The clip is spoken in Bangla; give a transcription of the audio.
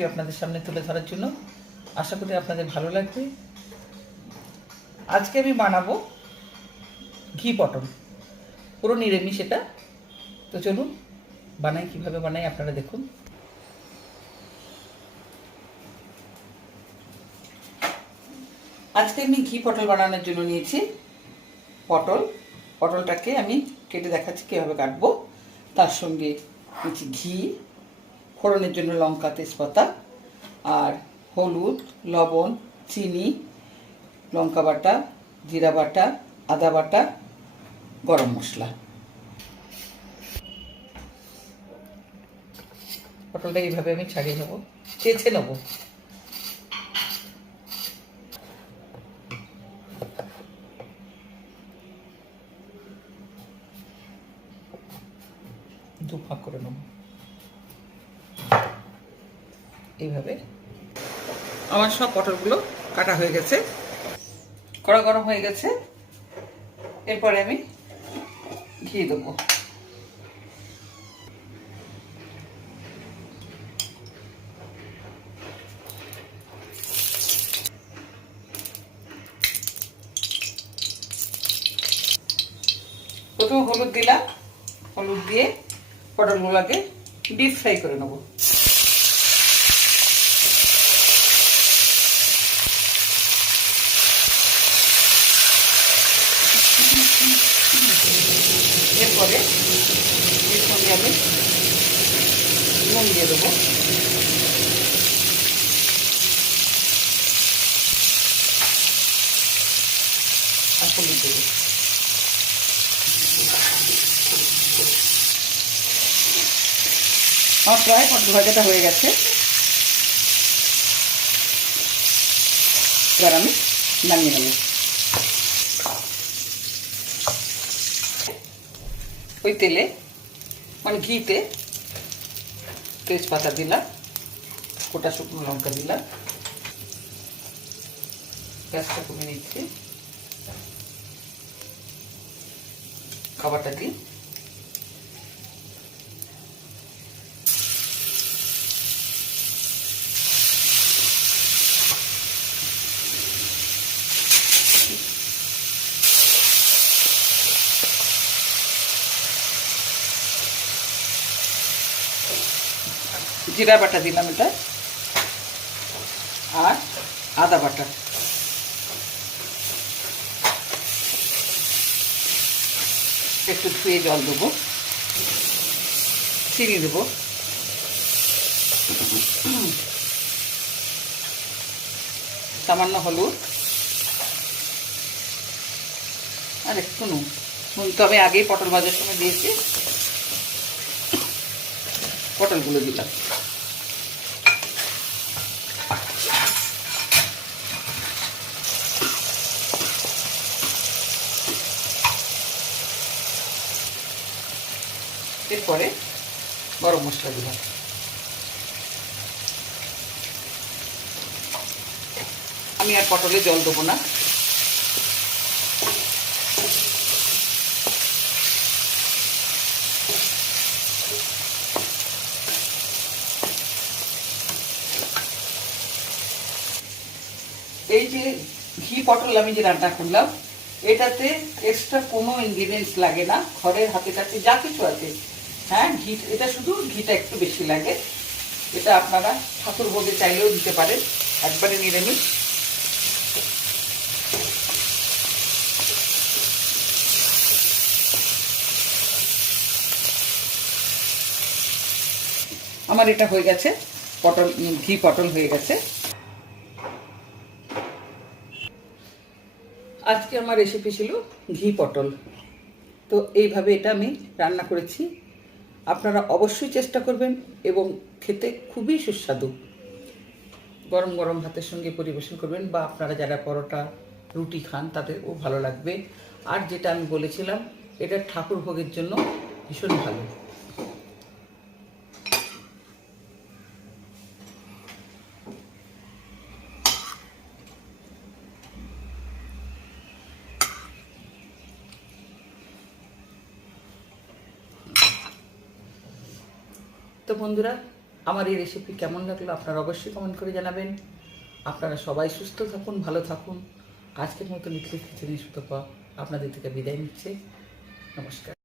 রেসিপি আপনাদের সামনে তুলে ধরার জন্য আশা করি আপনাদের ভালো লাগবে। আজকে আমি বানাবো ঘি পটল। পুরো নিরামিষ এটা। তো চলুন, বানাই, কীভাবে বানাই আপনারা দেখুন। আজকে আমি ঘি পটল বানানোর জন্য নিয়েছি পটল। পটলটাকে আমি কেটে দেখাচ্ছি কীভাবে কাটবো। তার সঙ্গে নিচ্ছি ঘি। ফোড়নের জন্য লঙ্কা, তেজপাতা আর হলুদ, লবণ, চিনি, লঙ্কা বাটা, জিরা বাটা, আদা বাটা, গরম মশলা। পটলটা এইভাবে আমি ছাড়িয়ে নেব, চেঁচে নেব। দু ফাঁক করে নেব। এইভাবে। আমার সব পটলগুলো কাটা হয়ে গেছে। কড়া গরম হয়ে গেছে। এরপরে আমি ঘি দেবো। প্রথমে হলুদ দিলাম। হলুদ দিয়ে পটলগুলোকে ডিপ ফ্রাই করে নেব। এরপরে এর সঙ্গে আমি নুন দিয়ে দেবো। আর হলুদ আমার প্রায় ভাজাটা হয়ে গেছে। এবার আমি নামিয়ে নেব। ওই তেলে মানে ঘিতে তেজপাতা দিলাম, গোটা শুকনো লঙ্কা দিলাম। গ্যাসটা কমে নিচ্ছি। খাবারটা দিই জিরা বাটা দিলাম এটা। আর আদা বাটা। একটু ধুয়ে জল দেবো। চিনি দেবো। সামান্য হলুদ। আর একটু নুন। নুন তো আমি আগেই পটল ভাজার সময় দিয়েছি। পটলগুলো দিলাম। এরপরে গরম মশলা দিলাম। আমি আর পটলে জল দেবো না। এই যে ঘি পটল আমি যে রান্না করলাম, এটাতে এক্সট্রা কোনো ইনগ্রিডিয়েন্টস লাগে না। ঘরের হাতে কাছে যা কিছু আছে। হ্যাঁ ঘি এটা শুধু ঘিটা একটু বেশি লাগে। এটা আপনারা ঠাকুর ভোগে চাইলেও দিতে পারেন। একবারে নিরামিষ। আমার এটা হয়ে গেছে। পটল ঘি পটল হয়ে গেছে। আজকে আমার রেসিপি ছিল ঘি পটল। তো এইভাবে এটা আমি রান্না করেছি। আপনারা অবশ্যই চেষ্টা করবেন এবং খেতে খুবই সুস্বাদু। গরম গরম ভাতের সঙ্গে পরিবেশন করবেন বা আপনারা যারা পরোটা, রুটি খান তাদেরও ভালো লাগবে। আর যেটা আমি বলেছিলাম, এটা ঠাকুর ভোগের জন্য ভীষণ ভালো। তো বন্ধুরা, আমার এই রেসিপি কেমন লাগল আপনারা অবশ্যই কমেন্ট করে জানাবেন। আপনারা সবাই সুস্থ থাকুন, ভালো থাকুন। আজকের মতো লিখলে খিচুড়ি সুতপা আপনাদের থেকে বিদায় নিচ্ছে। নমস্কার।